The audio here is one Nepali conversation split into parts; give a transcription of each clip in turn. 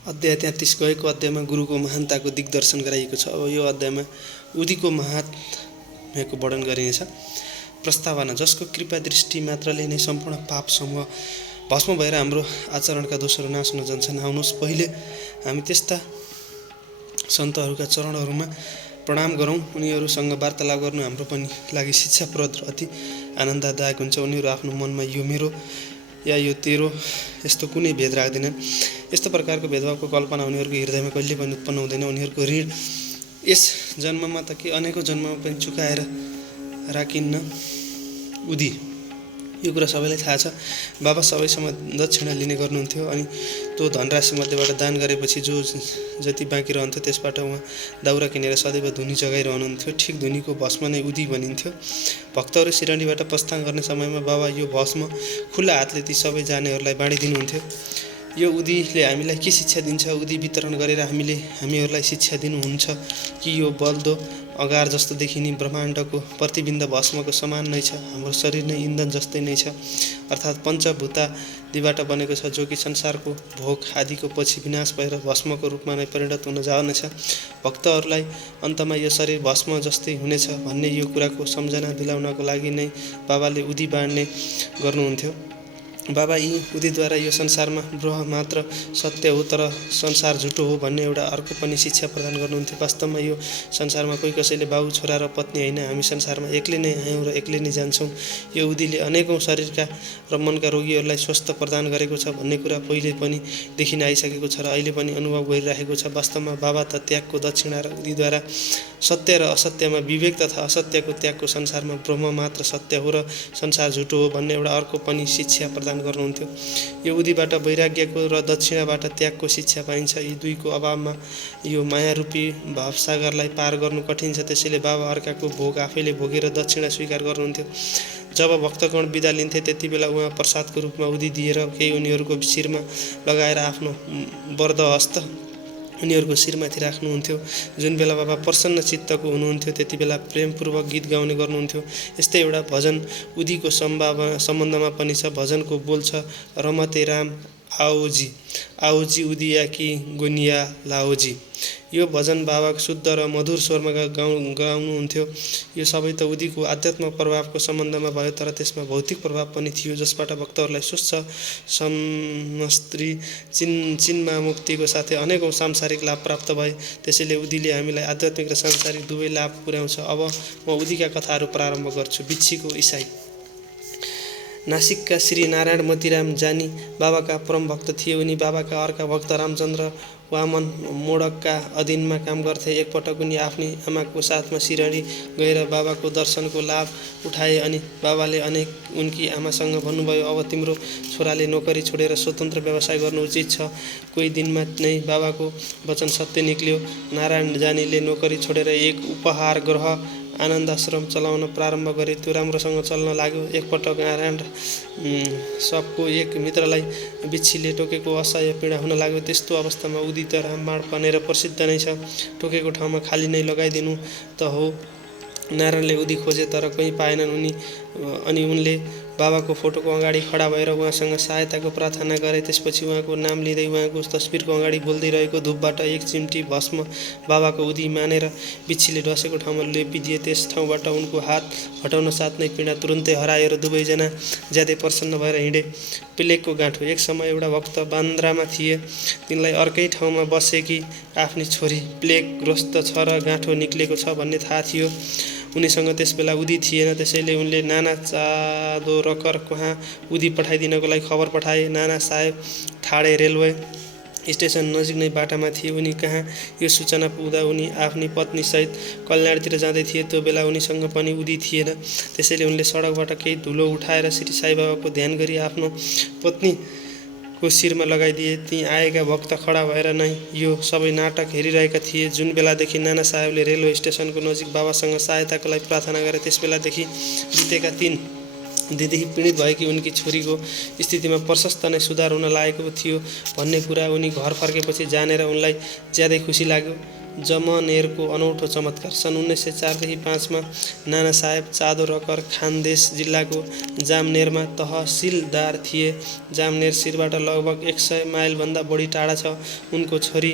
अध्याय 33 गएको अध्यायमा गुरुको महानताको दिग्दर्शन गराइएको छ। अब यो अध्यायमा उदीको महात्म्यको वर्णन गरिनेछ। प्रस्तावना। जसको कृपा दृष्टि मात्रले नै सम्पूर्ण पाप समूह भस्म भएर हाम्रो आचरणका दोषहरू नाश हुन जान्छन्। आउनुहोस् पहिले हामी त्यस्ता सन्तहरूका चरणहरूमा प्रणाम गरौँ। उनीहरूसँग वार्तालाप गर्नु हाम्रो पनि लागि शिक्षाप्रद र अति आनन्ददायक हुन्छ। उनीहरू आफ्नो मनमा यो मेरो या यो तेरो यस्तो कुनै भेद राख्दैनन्। यस्तो प्रकारको भेदभावको कल्पना उनीहरूको हृदयमा कहिले पनि उत्पन्न हुँदैन। उनीहरूको ऋण यस जन्ममा त कि अनेकौँ जन्ममा पनि चुकाएर राखिन्न। उदी। यो कुरा सबैलाई थाहा छ। बाबा सबैसँग दक्षिणा लिने गर्नुहुन्थ्यो अनि त्यो धनराशि मध्येबाट दान गरेपछि जो जति बाँकी रहन्थ्यो त्यसबाट उहाँ दाउरा किनेर सदैव धुनी जगाइरहनुहुन्थ्यो। ठिक धुनीको भस्म नै उदी भनिन्थ्यो। भक्तहरू सिरनीबाट प्रस्थान गर्ने समयमा बाबा यो भस्म खुल्ला हातले ती सबै जानेहरूलाई बाँडिदिनुहुन्थ्यो। यो उदीले हामीलाई के शिक्षा दिन्छ? उदी वितरण गरेर हामीहरूलाई शिक्षा दिनुहुन्छ कि यो बल्दो अगार जस्तो देखिने ब्रह्माण्डको प्रतिबिम्ब भस्मको समान नै छ। हाम्रो शरीर नै इन्धन जस्तै नै छ, अर्थात् पञ्चभूतादिबाट बनेको छ, जो कि संसारको भोग आदिको पछि विनाश भएर भस्मको रूपमा नै परिणत हुन जानेछ। भक्तहरूलाई अन्तमा यो शरीर भस्म जस्तै हुनेछ भन्ने यो कुराको सम्झना दिलाउनको लागि नै बाबाले उदी बाँड्ने गर्नुहुन्थ्यो। बाबा यी उदीद्वारा यो संसारमा ब्रह्म मात्र सत्य हो तर संसार झुटो हो भन्ने एउटा अर्को पनि शिक्षा प्रदान गर्नुहुन्थ्यो। वास्तवमा यो संसारमा कोही कसैले बाबु छोरा र पत्नी होइन, हामी संसारमा एक्लै नै आयौँ र एक्लै नै जान्छौँ। यो उदीले अनेकौँ शरीरका र मनका रोगीहरूलाई स्वस्थ प्रदान गरेको छ भन्ने कुरा पहिले पनि देखिन आइसकेको छ र अहिले पनि अनुभव गरिरहेको छ। वास्तवमा बाबा त त्यागको दक्षिणा र उदीद्वारा सत्य र असत्यमा विवेक तथा असत्यको त्यागको संसारमा ब्रह्म मात्र सत्य हो र संसार झुटो हो भन्ने एउटा अर्को पनि शिक्षा प्रदान गर्नुहुन्थ्यो। यो उदीबाट वैराग्यको र दक्षिणाबाट त्यागको शिक्षा पाइन्छ। यी दुईको अभावमा यो मायारूपी भावसागरलाई पार गर्नु कठिन छ। त्यसैले बाबा अर्काको भोग आफैले भोगेर दक्षिणा स्वीकार गर्नुहुन्थ्यो। जब भक्तगण बिदा लिन्थे त्यति बेला उहाँ प्रसादको रूपमा उदी दिएर केही उनीहरूको शिरमा लगाएर आफ्नो वरद हस्त उनीहरूको शिरमाथि राख्नुहुन्थ्यो। जुन बेला बाबा प्रसन्न चित्तको हुनुहुन्थ्यो त्यति बेला प्रेमपूर्वक गीत गाउने गर्नुहुन्थ्यो। यस्तै एउटा भजन उदीको सम्बन्धमा पनि छ। भजनको बोल छ, रमते राम आओजी आओजी उदिया कि गोनिया लाओजी। यो भजन बाबा शुद्ध र मधुर स्वरमा गाउनुहुन्थ्यो। यो सबै त उदीको आध्यात्मिक प्रभावको सम्बन्धमा भयो, तर त्यसमा भौतिक प्रभाव पनि थियो जसबाट भक्तहरूलाई स्वच्छ समस्त्री चिन्मा मुक्तिको साथै अनेकौँ सांसारिक लाभ प्राप्त भए। त्यसैले उदीले हामीलाई आध्यात्मिक र सांसारिक दुवै लाभ पुर्याउँछ। अब म उदीका कथाहरू प्रारम्भ गर्छु। बिच्छीको इसाई। नासिकका श्री नारायण मोतीराम जानी बाबाका परम भक्त थिए। उनी बाबाका अर्का भक्त रामचन्द्र वामन मोडकका अधीनमा काम गर्थे। एकपटक उनी आफ्नी आमाको साथमा सिरडी गएर बाबाको दर्शनको लाभ उठाए अनि बाबाले उनकी आमासँग भन्नुभयो, अब तिम्रो छोराले नोकरी छोडेर स्वतन्त्र व्यवसाय गर्नु उचित छ। कोही दिनमा नै बाबाको वचन सत्य निक्ल्यो। नारायण जानीले नोकरी छोडेर एक उपहार गृह आनन्द आश्रम चलाउन प्रारम्भ गरे। त्यो राम्रोसँग चल्न लाग्यो। एकपटक नारायण सबको एक मित्रलाई बिच्छीले टोकेको असह्य पीडा हुन लाग्यो। त्यस्तो अवस्थामा उदी त रामबाण भनेर प्रसिद्ध नै छ। टोकेको ठाउँमा खाली नै लगाइदिनु त हो। नारायणले उदी खोजे तर कहीँ पाएनन्। अनि उनले बाबाको फोटोको अगाडि खडा भएर उहाँसँग सहायताको प्रार्थना गरे। त्यसपछि उहाँको नाम लिँदै उहाँको तस्बिरको अगाडि बोल्दै रहेको धुपबाट एक चिम्टी भस्म बाबाको उदी मानेर बिच्छीले डसेको ठाउँमा लेपिदिए। त्यस ठाउँबाट उनको हात हटाउन साथ नै पीडा तुरुन्तै हरायो र दुवैजना ज्यादै प्रसन्न भएर हिँडे। प्लेगको गाँठो। एक समय एउटा भक्त बान्द्रामा थिए। तिनलाई अर्कै ठाउँमा बसेकी आफ्नी छोरी प्लेगग्रस्त छ र गाँठो निक्लेको छ भन्ने थाहा थियो। उनीसँग त्यसबेला उदी थिएन। त्यसैले उनले नाना चादोरकर कहाँ उदी पठाइदिनको लागि खबर पठाए। नाना साहेब ठाडे रेलवे स्टेसन नजिक नै बाटामा थिए। उनी कहाँ यो सूचना पुग्दा उनी आफ्नी पत्नीसहित कल्याणतिर जाँदै थिए। त्यो बेला उनीसँग पनि उदी थिएन। त्यसैले उनले सडकबाट केही धुलो उठाएर श्री साईबाबाको ध्यान गरी आफ्नो पत्नीको शिरमा लगाइदिए। ती आएका भक्त खडा भएर नै यो सबै नाटक हेरिरहेका थिए। जुन बेलादेखि नाना साहेबले रेलवे स्टेसनको नजिक बाबासँग सहायताको लागि प्रार्थना गरे त्यस बेलादेखि बितेका 3 दिनदेखि पीडित भएकी उनकी छोरीको स्थितिमा प्रशस्त नै सुधार हुन लागेको थियो भन्ने कुरा उनी घर फर्केपछि जानेर उनलाई ज्यादै खुसी लाग्यो। जमनेरको अनौठो चमत्कार। सन् 1904देखि 5मा नाना साहेब चाँदोरकर खानदेश जिल्लाको जामनेरमा तहसिलदार थिए। जामनेर शिरबाट लगभग 100 माइलभन्दा बढी टाढा छ। उनको छोरी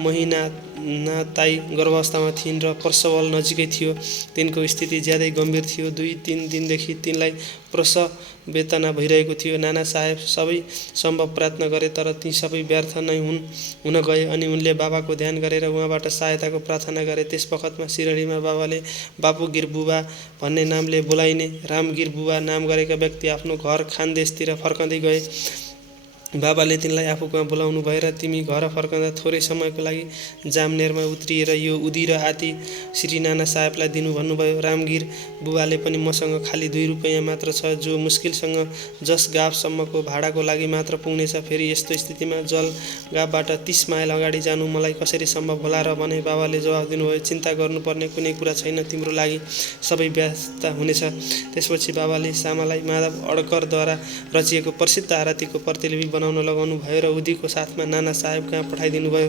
महिनाताई गर्भावस्थामा थिइन् र प्रसव नजिकै थियो। तिनको स्थिति ज्यादै गम्भीर थियो। 2-3 दिनदेखि तिनलाई प्रसव वेदना भइरहेको थियो। नाना साहेब सबै सम्भव प्रयत्न गरे तर ती सबै व्यर्थ नै हुन गए अनि उनले बाबाको ध्यान गरेर उहाँबाट सहायताको प्रार्थना गरे। त्यस बखतमा सिरडीमा बाबाले बापु गिर बुबा भन्ने नामले बोलाइने रामगिर बुबा नाम गरेका व्यक्ति आफ्नो घर खानदेशतिर फर्कँदै गए। बाबाले तिनलाई आफूकहाँ बोलाउनु भएर तिमी घर फर्कँदा थोरै समयको लागि जामनेरमा उत्रिएर यो उदी र आती श्री नाना साहेबलाई दिनु भन्नुभयो। रामगिर बुबाले पनि मसँग खालि 2 रुपैयाँ मात्र छ, जो मुस्किलसँग जसगावसम्मको भाडाको लागि मात्र पुग्नेछ। फेरि यस्तो स्थितिमा जलगावबाट 30 माइल अगाडि जानु मलाई कसरी सम्भव होला र भने। बाबाले जवाफ दिनुभयो, चिन्ता गर्नुपर्ने कुनै कुरा छैन, तिम्रो लागि सबै व्यवस्था हुनेछ। त्यसपछि बाबाले सामालाई माधव अड्करद्वारा रचिएको प्रसिद्ध आरतीको प्रतिलिपि बनाउन लगाउनु भयो र उदीको साथमा नाना साहेब कहाँ पठाइदिनु भयो।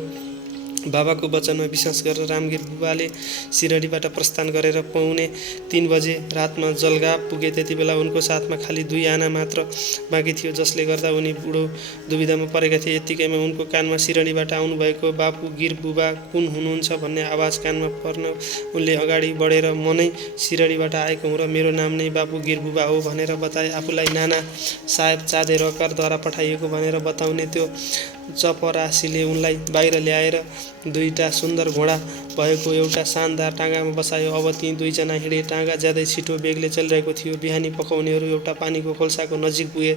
बाबाको वचनमा विश्वास गरेर रामगिर बुबाले सिरडीबाट प्रस्थान गरेर 2:45 बजे रातमा जलगाव पुगे। त्यतिबेला उनको साथमा खालि 2 आना मात्र बाँकी थियो, जसले गर्दा उनी बुढो दुविधामा परेका थिए। यत्तिकैमा उनको कानमा सिरडीबाट आउनुभएको बापु गिर बुबा कुन हुनुहुन्छ भन्ने आवाज कानमा पर्न उनले अगाडि बढेर म नै सिरडीबाट आएको हुँ र मेरो नाम नै बापु गिर बुबा हो भनेर बताए। आफूलाई नाना साहेब चाँदेरकरद्वारा पठाइएको भनेर बताउने त्यो चपरासीले उनलाई बाहिर ल्याएर 2टा सुन्दर घोडा भएको एउटा शानदार टाँगामा बसायो। अब ती 2 जना हिँडे। टाँगा ज्यादै छिटो बेगले चलिरहेको थियो। बिहानी पकाउनेहरू एउटा पानीको खोल्साको नजिक पुगे।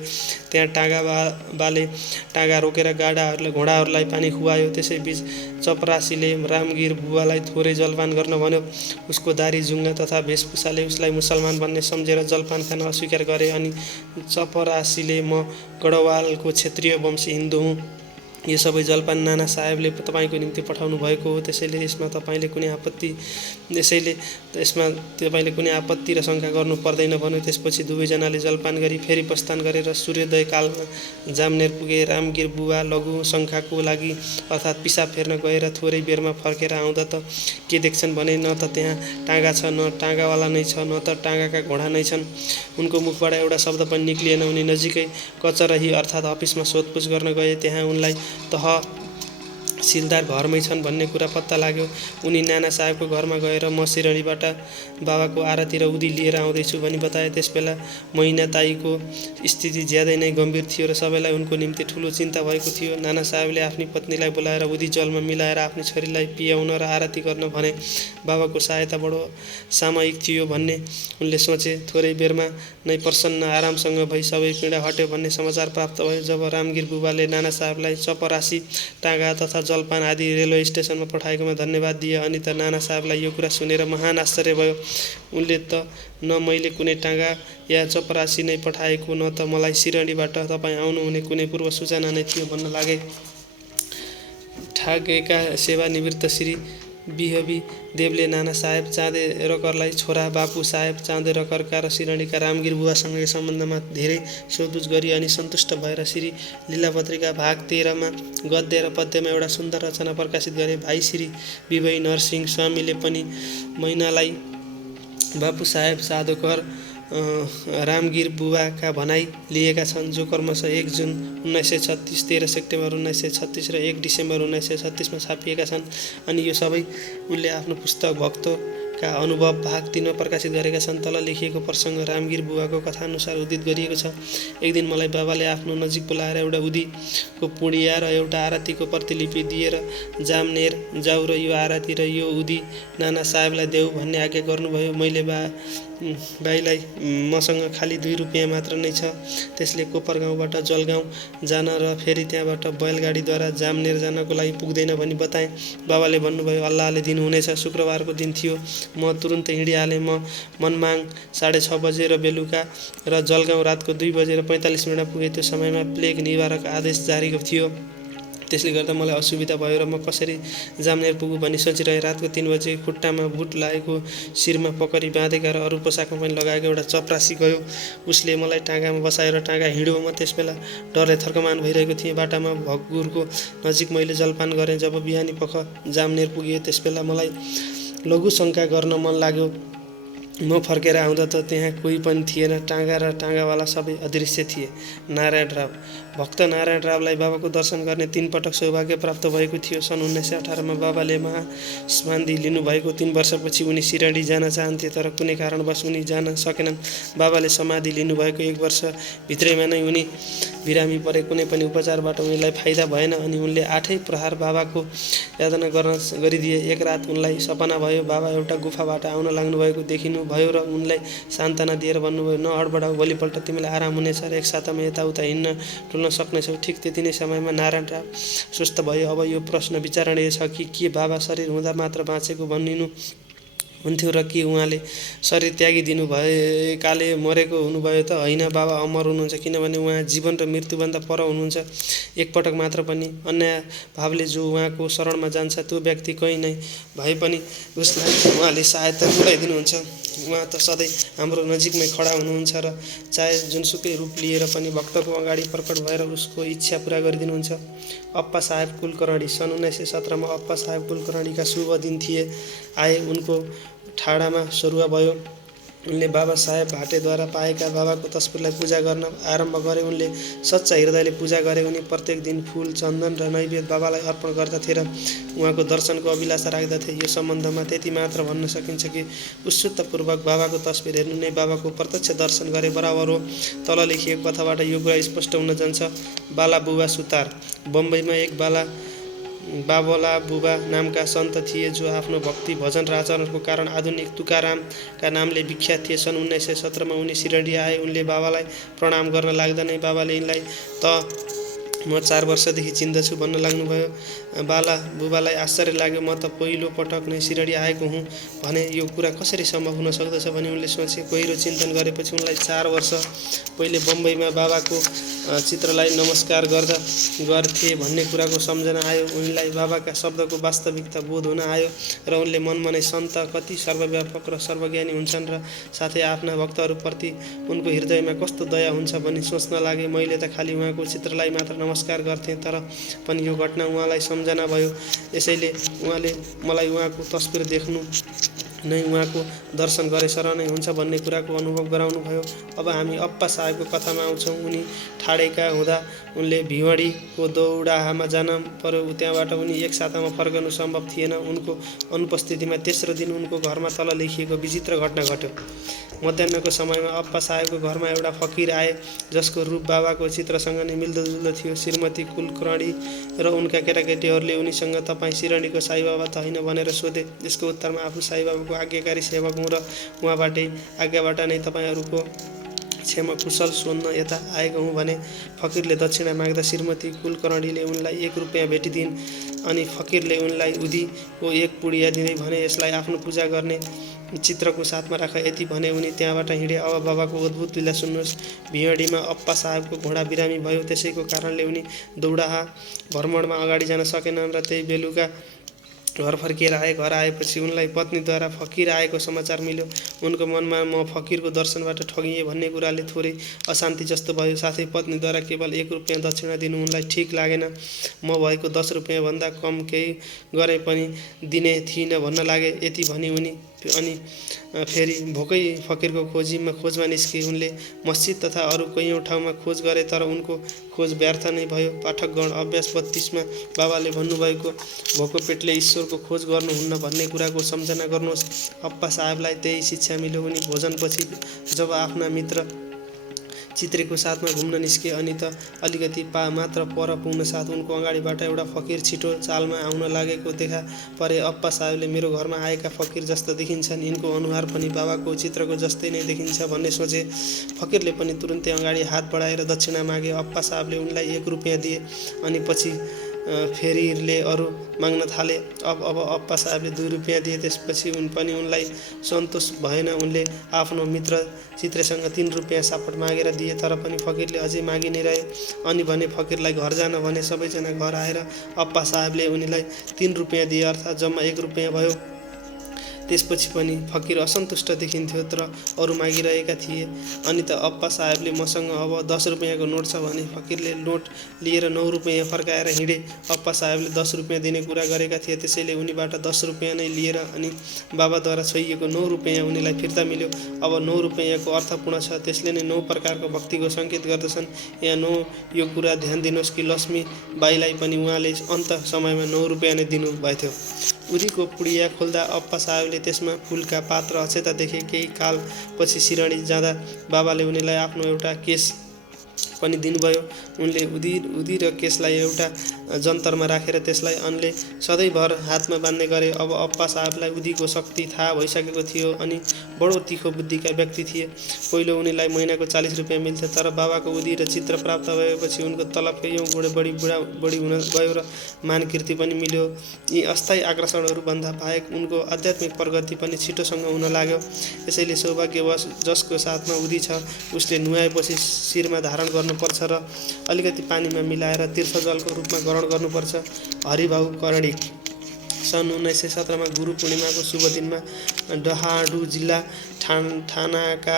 त्यहाँ टाँगावाले टाँगा रोकेर घोडाहरूलाई पानी खुवायो। त्यसैबीच चपरासीले रामगिर बुबालाई थोरै जलपान गर्न भन्यो। उसको दारी जुङ्गा तथा वेशभूषाले उसलाई मुसलमान भन्ने सम्झेर जलपान खान अस्वीकार गरे। अनि चपरासीले म गढवालको क्षेत्रीय वंशी हिन्दू हुँ, यो सबै जलपान नाना साहेबले तपाईँको निम्ति पठाउनु भएको हो, त्यसैले यसमा तपाईँले कुनै आपत्ति र शङ्का गर्नु पर्दैन भन्यो। त्यसपछि 2 जनाले जलपान गरी फेरि प्रस्थान गरेर सूर्योदय कालमा जामनेर पुगे। रामगिर बुबा लघु शङ्काको लागि अर्थात् पिसाब फेर्न गएर थोरै बेरमा फर्केर आउँदा त के देख्छन् भने न त त्यहाँ टाँगा छ, न टाँगावाला नै छ, न त टाँगाका घोडा नै छन्। उनको मुखबाट एउटा शब्द पनि निक्लिएन। उनी नजिकै कचरही अर्थात् अफिसमा सोधपुछ गर्न गए। त्यहाँ उनलाई तहसिलदार घरमै छन् भन्ने कुरा पत्ता लाग्यो। उनी नाना साहेबको घरमा गएर म सिरडीबाट बाबाको आरती र उदी लिएर आउँदैछु भनी बताए। त्यसबेला महिनाताईको स्थिति ज्यादै नै गम्भीर थियो र सबैलाई उनको निम्ति ठूलो चिन्ता भएको थियो। नाना साहेबले आफ्नी पत्नीलाई बोलाएर उदी जलमा मिलाएर आफ्नी छोरीलाई पियाउन र आरती गर्न भने। बाबाको सहायता बडो सामयिक थियो भन्ने उनले सोचे। थोरै बेरमा नै प्रसन्न आरामसँग भई सबै पीडा हट्यो भन्ने समाचार प्राप्त भयो। जब रामगिर बुबाले नाना साहेबलाई चपरासी, टाँगा तथा जलपान आदि रेलवे स्टेसनमा पठाएकोमा धन्यवाद दिए अनि त नाना साहेबलाई यो कुरा सुनेर महान आश्चर्य भयो। उनले त न मैले कुनै टाँगा या चपरासी नै पठाएको, न त मलाई सिरडीबाट तपाईँ आउनुहुने कुनै पूर्व सूचना नै थियो भन्न लागे। ठाकेका सेवानिवृत्त श्री बिहबी देवले नाना साहेब चाँदेरकरलाई छोरा बापु साहेब चाँदेरकरका र सिरडीका रामगिर बुबासँगै सम्बन्धमा धेरै सोधपुछ गरी अनि सन्तुष्ट भएर श्री लीला पत्रिका भाग 13मा गद्य र पद्यमा एउटा सुन्दर रचना प्रकाशित गरे। भाइ श्री विभय नरसिंह स्वामीले पनि मैनालाई बापु साहेब चाँदेरकर रामगिर बुबाका भनाइ लिएका छन्, जो क्रमशः 1 जुन 1936, 13 सेप्टेम्बर 1936 र 1 डिसेम्बर 1936मा छापिएका छन्। अनि यो सबै उनले आफ्नो पुस्तक भक्तका अनुभव भाग 3मा प्रकाशित गरेका छन्। तल लेखिएको प्रसङ्ग रामगिर बुबाको कथाअनुसार उद्धृत गरिएको छ। एक दिन मलाई बाबाले आफ्नो नजिक बोलाएर एउटा उदीको पुडिया र एउटा आरतीको प्रतिलिपि दिएर जामनेर जाऊ र यो आरती र यो उदी नाना साहेबलाई देऊ भन्ने आज्ञा गर्नुभयो। मैले बाईलाई मसँग खालि 2 रुपैयाँ मात्र नै छ, त्यसले कोपरगाउँबाट जलगाउँ जान र फेरि त्यहाँबाट बैलगाडीद्वारा जामनेर जानको लागि पुग्दैन भनी बताएँ। बाबाले भन्नुभयो, अल्लाहले दिनुहुनेछ। शुक्रबारको दिन थियो। म तुरुन्तै हिँडिहालेँ। म मनमाङ 6:30 बजे र बेलुका र जलगाउँ रातको 2:45 पुगे। त्यो समयमा प्लेग निवारक आदेश जारी थियो। त्यसले गर्दा मलाई असुविधा भयो र म कसरी जामनेर पुगु भनी सोचिरहे। रातको 3 बजे खुट्टामा बुट लागेको, शिरमा पकडी बाँधेका र अरू पोसाकमा पनि लगाएको एउटा चपरासी गयो। उसले मलाई टाँगामा बसाएर टाँगा हिँड्यो। म त्यसबेला डरले थर्कमान भइरहेको थिएँ। बाटामा भक्गुरको नजिक मैले जलपान गरेँ। जब बिहानी पख जामनेर पुगेँ त्यसबेला मलाई लघु शङ्का गर्न मन लाग्यो। म फर्केर आउँदा त त्यहाँ कोही पनि थिएन। टाँगा र टाँगावाला सबै अदृश्य थिए। नारायण राव। भक्त नारायण रावलाई बाबाको दर्शन गर्ने 3 पटक सौभाग्य प्राप्त भएको थियो। सन् 1918 मा बाबाले महासमाधि लिनुभएको 3 वर्षपछि उनी सिराडी जान चाहन्थे, तर कुनै कारणवश उनी जान सकेनन्। बाबाले समाधि लिनुभएको 1 वर्ष भित्रैमा नै उनी बिरामी परे। कुनै पनि उपचारबाट उनीलाई फाइदा भएन अनि उनले 8 प्रहार बाबाको यातना गरिदिए। एक रात उनलाई सपना भयो। बाबा एउटा गुफाबाट आउन लाग्नुभएको देखिनु भयो र उनलाई सान्त्वना दिएर भन्नुभयो, न अडबडाऊ, भोलिपल्ट तिमीलाई आराम हुनेछ र एक सातामा यताउता हिँड्न डुल्न सक्नेछौ। ठिक त्यति नै समयमा नारायण राव सुस्त भयो। अब यो प्रश्न विचारणीय छ कि के बाबा शरीर हुँदा मात्र बाँचेको भनिनु हुन्थ्यो र के उहाँले शरीर त्यागिदिनु भएकाले मरेको हुनुभयो त होइन? बाबा अमर हुनुहुन्छ, किनभने उहाँ जीवन र मृत्युभन्दा पर हुनुहुन्छ। एकपटक मात्र पनि अन्याय भावले जो उहाँको शरणमा जान्छ त्यो व्यक्ति कहीँ नै भए पनि उसलाई उहाँले सहायता पुर्याइदिनुहुन्छ। उहाँ त सधैँ हाम्रो नजिकमै खडा हुनुहुन्छ र चाहे जुनसुकै रूप लिएर पनि भक्तको अगाडि प्रकट भएर उसको इच्छा पुरा गरिदिनुहुन्छ। अप्पा साहेब कुलकर्णी। सन् 1917 मा अप्पा साहेब कुलकर्णीका शुभ दिन थिए। आए उनको ठाडामा सरुवा भयो। उनले बाबा साहेब भाटेद्वारा पाएका बाबाको तस्बिरलाई पूजा गर्न आरम्भ गरे। उनले सच्चा हृदयले पूजा गरे। उनी प्रत्येक दिन फूल, चन्दन र नैवेद्य बाबालाई अर्पण गर्दथे र उहाँको दर्शनको अभिलाषा राख्दथे। यो सम्बन्धमा त्यति मात्र भन्न सकिन्छ कि उत्सुकतापूर्वक बाबाको तस्बिर हेर्नु नै बाबाको प्रत्यक्ष दर्शन गरे बराबर हो। तल लेखिएको कथाबाट यो कुरा स्पष्ट हुन जान्छ। बाला बुबा सुतार। बम्बईमा एक बाबला बुबा नामका सन्त थिए जो आफ्नो भक्ति, भजन र आचरणको कारण आधुनिक तुकारामका नामले विख्यात थिए। सन् 1917 मा उनी सिरडी आए। उनले बाबालाई प्रणाम गर्न लाग्दा नै बाबाले यिनलाई त म 4 वर्षदेखि चिन्दछु भन्न लाग्नुभयो। बाला बुबालाई आश्चर्य लाग्यो। म त पहिलो पटक नै सिरडी आएको हुँ भने यो कुरा कसरी सम्भव हुन सक्दछ भनी उनले सोचे। गहिरो चिन्तन गरेपछि उनलाई 4 वर्ष पहिले बम्बईमा बाबाको चित्रलाई नमस्कार गर्थे भन्ने कुराको सम्झना आयो। उनलाई बाबाका शब्दको वास्तविकता बोध हुन आयो र उनले मनमा नै सन्त कति सर्वव्यापक र सर्वज्ञानी हुन्छन् र साथै आफ्ना भक्तहरूप्रति उनको हृदयमा कस्तो दया हुन्छ भनी सोच्न लागे। मैले त खालि उहाँको चित्रलाई मात्र नमस्कार गर्थेँ, तर पनि यो घटना उहाँलाई सम्झना भयो। यसैले उहाँले मलाई उहाँको तस्बिर देख्नु नै उहाँको दर्शन गरे सर नै हुन्छ भन्ने कुराको अनुभव गराउनु भयो। अब हामी अप्पा साहेबको कथामा आउँछौँ। उनी ठाडेका हुँदा उनले भिवाडीको दौडाहामा जान पर्यो। त्यहाँबाट उनी एक सातामा फर्कनु सम्भव थिएन। उनको अनुपस्थितिमा तेस्रो दिन उनको घरमा तल लेखिएको विचित्र घटना घट्यो। मध्याहको समयमा अप्पा साहेबको घरमा एउटा फकिर आए जसको रूप बाबाको चित्रसँग नै मिल्दोजुल्दो थियो। श्रीमती कुलकर्णी र उनका केटाकेटीहरूले उनीसँग तपाईँ सिरडीको साईबाबा त होइन भनेर सोधे। यसको उत्तरमा आफू साईबाबाको आज्ञाकारी सेवक हुँ र उहाँबाटै आज्ञाबाट नै तपाईँहरूको क्षमा कुशल सोध्न यता आएको हुँ भने फकिरले दक्षिणा माग्दा श्रीमती कुलकर्णीले उनलाई 1 रुपैयाँ भेटिदिन् अनि फकिरले उनलाई उधीको 1 पुडिया दिँदै भने यसलाई आफ्नो पूजा गर्ने चित्रको साथमा राख। यति भने उनी त्यहाँबाट हिँडे। अब बाबाको अद्भुत लीला सुन्नुहोस्। भिवाडीमा अप्पा साहेबको घोडा बिरामी भयो। त्यसैको कारणले उनी दौडाहा भ्रमणमा अगाडि जान सकेनन् र त्यही बेलुका घर फर्किएर आए। घर आएपछि उनलाई पत्नीद्वारा फकिर आएको समाचार मिल्यो। उनको मनमा म फकिरको दर्शनबाट ठगिएँ भन्ने कुराले थोरै अशान्ति जस्तो भयो। साथै पत्नीद्वारा केवल 1 रुपैयाँ दक्षिणा दिनु उनलाई ठिक लागेन। म भएको 10 रुपैयाँ भन्दा कम केही गरे पनि दिने थिइनँ भन्न लागे। यति भनी उनी अनि फेरि भोकै फकिरको खोजमा निस्के। उनले मस्जिद तथा अरू कैयौँ ठाउँमा खोज गरे तर उनको खोज व्यर्थ नै भयो। पाठकगण, अभ्यास 32 मा बाबाले भन्नुभएको भोको पेटले ईश्वरको खोज गर्नुहुन्न भन्ने कुराको सम्झना गर्नुहोस्। अप्पा साहेबलाई त्यही शिक्षा मिल्यो। उनी भोजनपछि जब आफ्ना मित्र चित्रेको साथमा घुम्न निस्के अनि त अलिकति मात्र पर पुग्न साथ उनको अगाडिबाट एउटा फकिर छिटो चालमा आउन लागेको देखा परे। अप्पा साहेबले मेरो घरमा आएका फकिर जस्ता देखिन्छन्, यिनको अनुहार पनि बाबाको चित्रको जस्तै नै देखिन्छ भन्ने सोचे। फकिरले पनि तुरुन्तै अगाडि हात बढाएर दक्षिणा मागे। अप्पा साहेबले उनलाई 1 रुपैयाँ दिए अनि पछि फेरिले अरू माग्न थाले। अब अप्पा साहबले 2 रुपियाँ दिए। त्यसपछि उनलाई सन्तोष भएन। उनले आफ्नो मित्र चित्रेसँग 3 रुपियाँ सापट मागेर दिए, तर पनि फकिरले अझै मागि नै रहे। अनि भने फकिरलाई घर जान भने। सबैजना घर आएर अप्पा साहबले उनीलाई 3 रुपियाँ दिए, अर्थात् जम्मा 1 रुपियाँ भयो। त्यसपछि पनि फकिर असन्तुष्ट देखिन्थ्यो, तर अरू मागिरहेका थिए। अनि त अप्पा साहबले मसँग अब 10 रुपियाँको नोट छ भने। फकिरले नोट लिएर 9 रुपियाँ फर्काएर हिँडे। अप्पा साहबले 10 रुपियाँ दिने कुरा गरेका थिए, त्यसैले उनीबाट 10 रुपियाँ नै लिएर अनि बाबाद्वारा छोइएको 9 रुपियाँ उनीलाई फिर्ता मिल्यो। अब 9 रुपियाँको अर्थपूर्ण छ, त्यसले नै 9 प्रकारको भक्तिको सङ्केत गर्दछन्। यहाँ 9 यो कुरा ध्यान दिनुहोस् कि लक्ष्मी बाईलाई पनि उहाँले अन्त समयमा 9 रुपियाँ नै दिनुभएथ्यो। उदीको पुडिया खोल्दा अप्पा साहबले त्यसमा फुलका पात र अक्षता देखे। केही कालपछि सिरानी जाँदा बाबाले उनीलाई आफ्नो एउटा केस पनि दिनुभयो। उनले उदी र केसलाई एउटा जन्तरमा राखेर त्यसलाई अनले सधैँभर हातमा बाँध्ने गरे। अब अप्पा साहबलाई उदीको शक्ति थाहा भइसकेको थियो अनि बडो तीखो बुद्धिका व्यक्ति थिए। पहिलो उनीलाई महिनाको 40 रुपियाँ मिल्थ्यो, तर बाबाको उदी र चित्र प्राप्त भएपछि उनको तलब कैयौँ गुणा बढी हुन गयो र मानकीर्ति पनि मिल्यो। यी अस्थायी आकर्षणहरू भन्दा बाहेक उनको आध्यात्मिक प्रगति पनि छिटोसँग हुन लाग्यो। यसैले सौभाग्यवश जसको साथमा उदी छ उसले नुहाएपछि शिरमा धारण गर्नुपर्छ र अलिकति पानीमा मिलाएर तीर्थजलको रूपमा ग्रहण गर्नुपर्छ। हरिभाउ कर्णिक सन् 1917 मा गुरु पूर्णिमाको शुभ दिनमा डहाडु जिल्ला ठानाका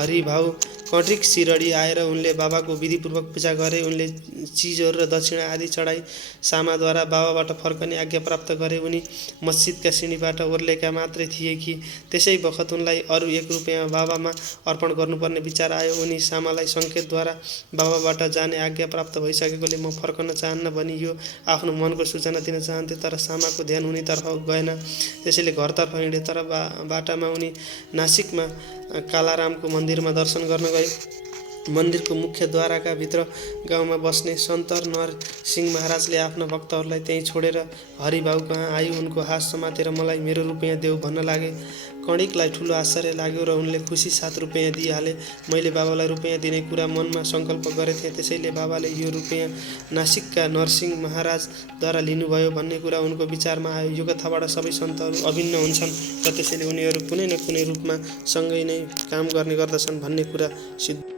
हरिभाउ कर्णिक सिरडी आएर उनले बाबाको विधिपूर्वक पूजा गरे। उनले चिजहरू र दक्षिणा आदि चढाई सामाद्वारा बाबाबाट फर्कने आज्ञा प्राप्त गरे। उनी मस्जिदका सिँढीबाट ओर्लेका मात्रै थिए कि त्यसै बखत उनलाई अरू 1 रुपियाँ बाबामा अर्पण गर्नुपर्ने विचार आयो। उनी सामालाई सङ्केतद्वारा बाबाबाट जाने आज्ञा प्राप्त भइसकेकोले म फर्कन चाहन्न भनी यो आफ्नो मनको सूचना दिन चाहन्थे, तर सामाको ध्यान उनीतर्फ गएन। त्यसैले घरतर्फ हिँडे, तर बाटामा उनी नासिकमा कालारामको मन्दिरमा दर्शन गर्न गए। मन्दिरको मुख्य द्वारका भित्र गाउँमा बस्ने सन्त नरसिंह महाराजले आफ्ना भक्तहरूलाई त्यहीँ छोडेर हरिभाउ कहाँ आई उनको हात समातेर मलाई मेरो रुपियाँ देऊ भन्न लागे। कर्णिकलाई ठुलो आश्चर्य लाग्यो र उनले खुसी 7 रुपियाँ दिइहाले। मैले बाबालाई रुपियाँ दिने कुरा मनमा सङ्कल्प गरेथेँ, त्यसैले बाबाले यो रुपियाँ नासिकका नरसिंह महाराजद्वारा लिनुभयो भन्ने कुरा उनको विचारमा आयो। यो कथाबाट सबै सन्तहरू अभिन्न हुन्छन् र त्यसैले उनीहरू कुनै न कुनै रूपमा सँगै नै काम गर्ने गर्दछन् भन्ने कुरा सिद्ध